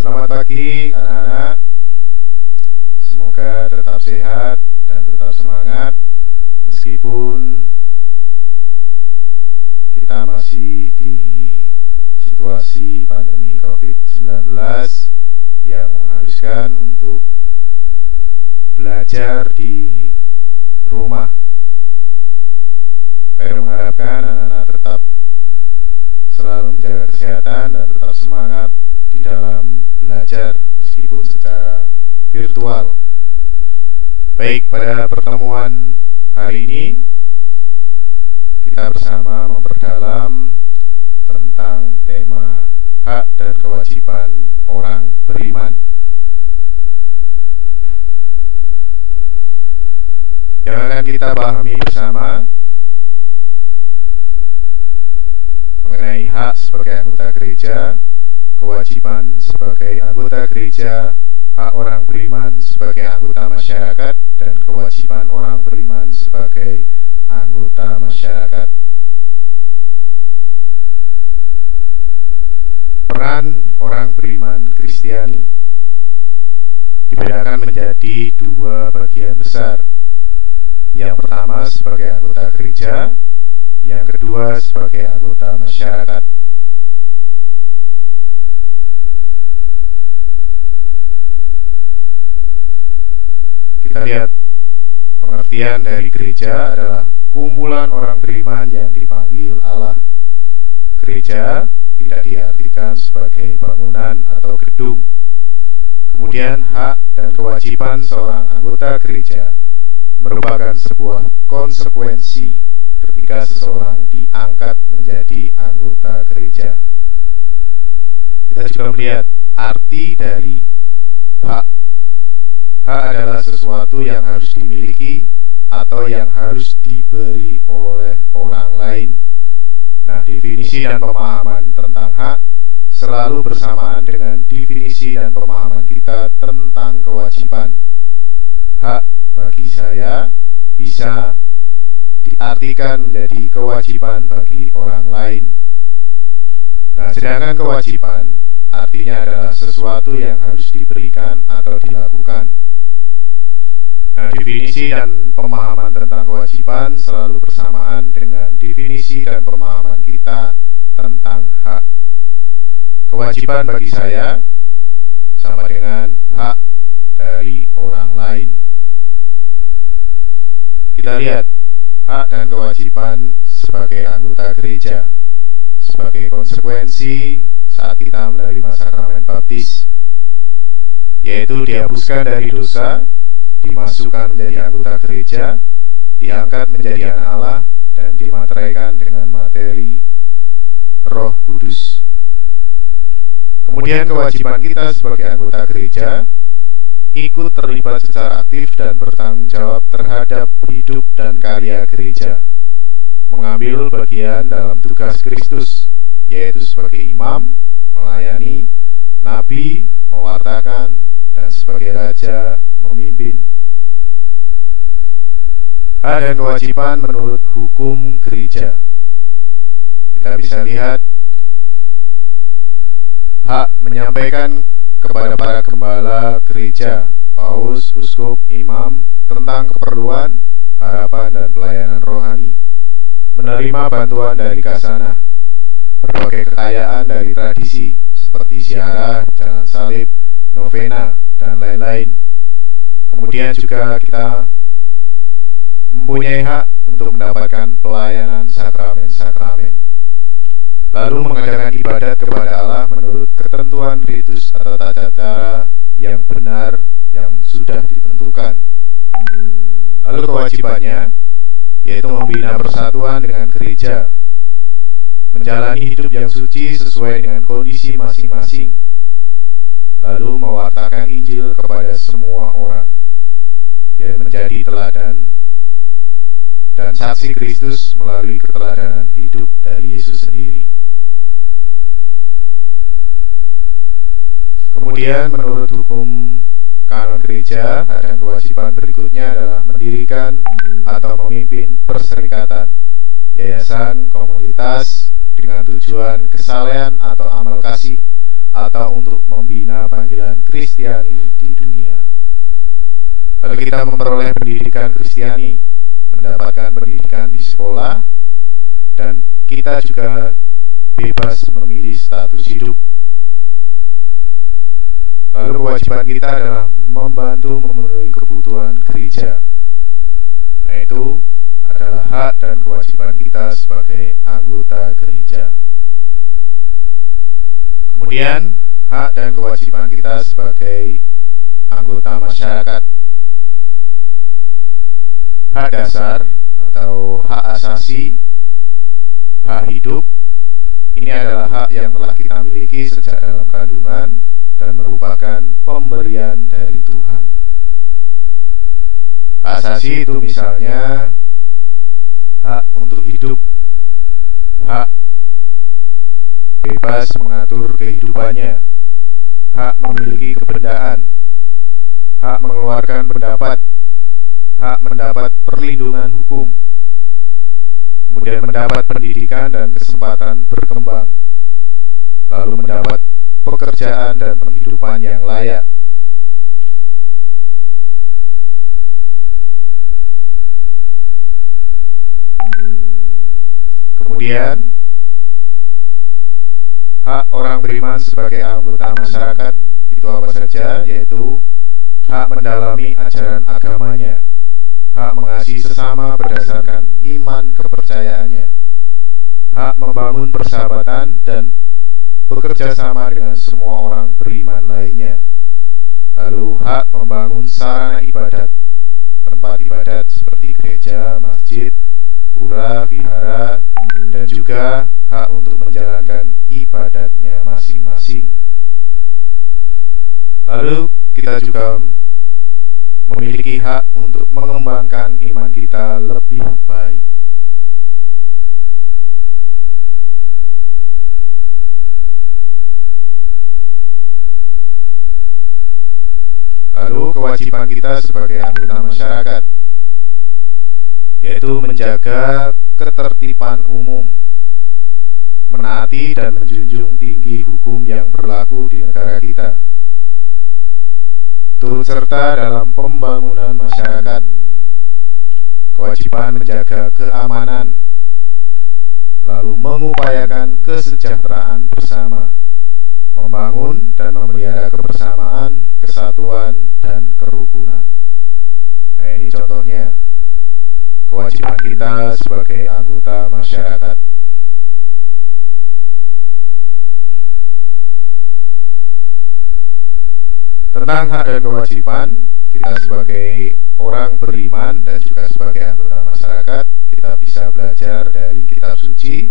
Selamat pagi anak-anak. Semoga tetap sehat dan tetap semangat meskipun kita masih di situasi pandemi COVID-19 yang mengharuskan untuk belajar di rumah. Saya mengharapkan anak-anak tetap selalu menjaga kesehatan dan tetap semangat di dalam belajar meskipun secara virtual. Baik, pada pertemuan hari ini kita bersama memperdalam tentang tema hak dan kewajiban orang beriman. Yang akan kita pahami bersama mengenai hak sebagai anggota gereja, kewajiban sebagai anggota gereja, hak orang beriman sebagai anggota masyarakat, dan kewajiban orang beriman sebagai anggota masyarakat. Peran orang beriman Kristiani dibedakan menjadi dua bagian besar. Yang pertama sebagai anggota gereja, yang kedua sebagai anggota masyarakat. Kita lihat pengertian dari gereja adalah kumpulan orang beriman yang dipanggil Allah. Gereja tidak diartikan sebagai bangunan atau gedung. Kemudian hak dan kewajiban seorang anggota gereja merupakan sebuah konsekuensi ketika seseorang diangkat menjadi anggota gereja. Kita juga melihat arti dari hak. Hak adalah sesuatu yang harus dimiliki atau yang harus diberi oleh orang lain. Nah, definisi dan pemahaman tentang hak selalu bersamaan dengan definisi dan pemahaman kita tentang kewajiban. Hak bagi saya bisa diartikan menjadi kewajiban bagi orang lain. Nah, sedangkan kewajiban artinya adalah sesuatu yang harus diberikan atau dilakukan. Nah, definisi dan pemahaman tentang kewajiban selalu bersamaan dengan definisi dan pemahaman kita tentang hak. Kewajiban bagi saya sama dengan hak dari orang lain. Kita lihat hak dan kewajiban sebagai anggota gereja sebagai konsekuensi saat kita menerima sakramen baptis, yaitu dihapuskan dari dosa, dimasukkan menjadi anggota gereja, diangkat menjadi anak Allah, dan dimateraikan dengan materi Roh Kudus. Kemudian kewajiban kita sebagai anggota gereja ikut terlibat secara aktif dan bertanggung jawab terhadap hidup dan karya gereja, mengambil bagian dalam tugas Kristus, yaitu sebagai imam, melayani, nabi, mewartakan, dan sebagai raja, memimpin. Hak dan kewajiban menurut hukum gereja. Kita bisa lihat hak menyampaikan kepada para gembala gereja, paus, uskup, imam tentang keperluan, harapan, dan pelayanan rohani, menerima bantuan dari kasanah, berbagai kekayaan dari tradisi seperti ziarah, jalan salib, novena, dan lain-lain. Kemudian juga kita mempunyai hak untuk mendapatkan pelayanan sakramen-sakramen, lalu mengadakan ibadat kepada Allah menurut ketentuan ritus atau tata cara yang benar yang sudah ditentukan. Lalu kewajibannya yaitu membina persatuan dengan gereja, menjalani hidup yang suci sesuai dengan kondisi masing-masing, lalu mewartakan Injil kepada semua orang, yaitu menjadi teladan dan saksi Kristus melalui keteladanan hidup dari Yesus sendiri. Kemudian menurut hukum kanon gereja, hak dan kewajiban berikutnya adalah mendirikan atau memimpin perserikatan, yayasan, komunitas dengan tujuan kesalehan atau amal kasih, atau untuk membina Kristiani di dunia. Lalu kita memperoleh pendidikan Kristiani, mendapatkan pendidikan di sekolah, dan kita juga bebas memilih status hidup. Lalu kewajiban kita adalah membantu memenuhi kebutuhan gereja. Nah, itu adalah hak dan kewajiban kita sebagai anggota gereja. Kemudian, hak dan kewajiban kita sebagai anggota masyarakat. Hak dasar atau hak asasi, hak hidup, ini adalah hak yang telah kita miliki sejak dalam kandungan dan merupakan pemberian dari Tuhan. Hak asasi itu misalnya hak untuk hidup, hak bebas mengatur kehidupannya, hak memiliki kebendaan, hak mengeluarkan pendapat, hak mendapat perlindungan hukum, kemudian mendapat pendidikan dan kesempatan berkembang, lalu mendapat pekerjaan dan penghidupan yang layak. Kemudian, hak orang beriman sebagai anggota masyarakat itu apa saja? Yaitu hak mendalami ajaran agamanya, hak mengasihi sesama berdasarkan iman kepercayaannya, hak membangun persahabatan dan bekerja sama dengan semua orang beriman lainnya, lalu hak membangun sarana ibadat, tempat ibadat seperti gereja, masjid, pura, vihara, dan juga hak untuk menjalankan ibadatnya masing-masing. Lalu kita juga memiliki hak untuk mengembangkan iman kita lebih baik. Lalu kewajiban kita sebagai anggota masyarakat, yaitu menjaga ketertiban umum, menaati dan menjunjung tinggi hukum yang berlaku di negara kita, turut serta dalam pembangunan masyarakat, kewajiban menjaga keamanan, lalu mengupayakan kesejahteraan bersama, membangun dan memelihara kebersamaan, kesatuan, dan kerukunan. Nah, ini contohnya kewajiban kita sebagai anggota masyarakat. Tentang hak dan kewajiban kita sebagai orang beriman dan juga sebagai anggota masyarakat, kita bisa belajar dari kitab suci.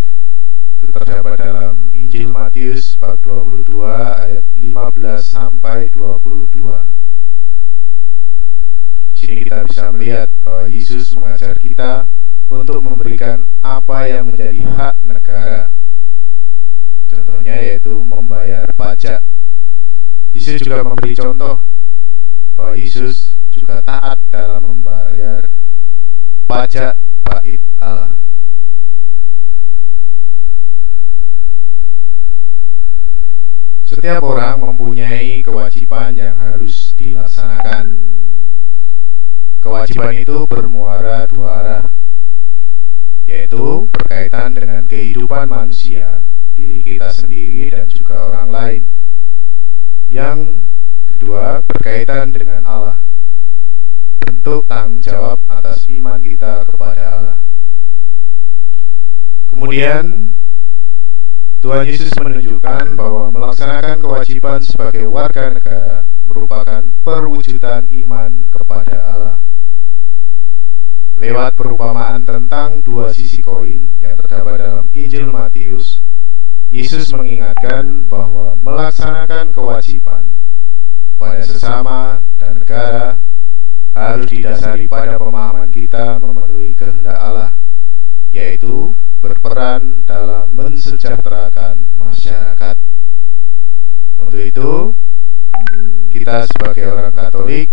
Itu terdapat dalam Injil Matius bab 22 ayat 15 sampai 22. Di sini kita bisa melihat bahwa Yesus mengajar kita untuk memberikan apa yang menjadi hak negara. Contohnya yaitu membayar pajak. Yesus juga memberi contoh bahwa Yesus juga taat dalam membayar pajak bait Allah. Setiap orang mempunyai kewajiban yang harus dilaksanakan. Kewajiban itu bermuara dua arah, yaitu berkaitan dengan kehidupan manusia, diri kita sendiri dan juga orang lain. Yang kedua, berkaitan dengan Allah, bentuk tanggung jawab atas iman kita kepada Allah. Kemudian Tuhan Yesus menunjukkan bahwa melaksanakan kewajiban sebagai warga negara merupakan perwujudan iman kepada Allah. Lewat perumpamaan tentang dua sisi koin yang terdapat dalam Injil Matius, Yesus mengingatkan bahwa melaksanakan kewajiban kepada sesama dan negara harus didasari pada pemahaman kita memenuhi kehendak Allah, yaitu berperan dalam mensejahterakan masyarakat. Untuk itu, kita sebagai orang Katolik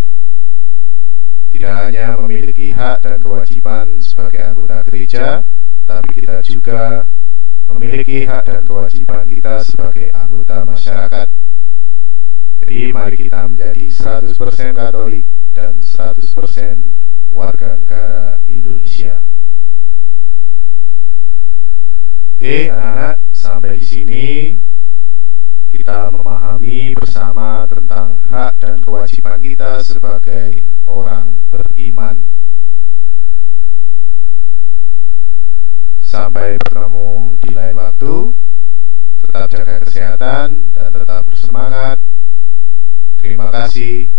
tidak hanya memiliki hak dan kewajiban sebagai anggota gereja, tetapi kita juga memiliki hak dan kewajiban kita sebagai anggota masyarakat. Jadi mari kita menjadi 100% Katolik dan 100% warga negara Indonesia. Oke, anak-anak, sampai di sini kita memahami bersama tentang hak dan kewajiban kita sebagai orang beriman. Sampai bertemu di lain waktu. Tetap jaga kesehatan dan tetap bersemangat. Terima kasih.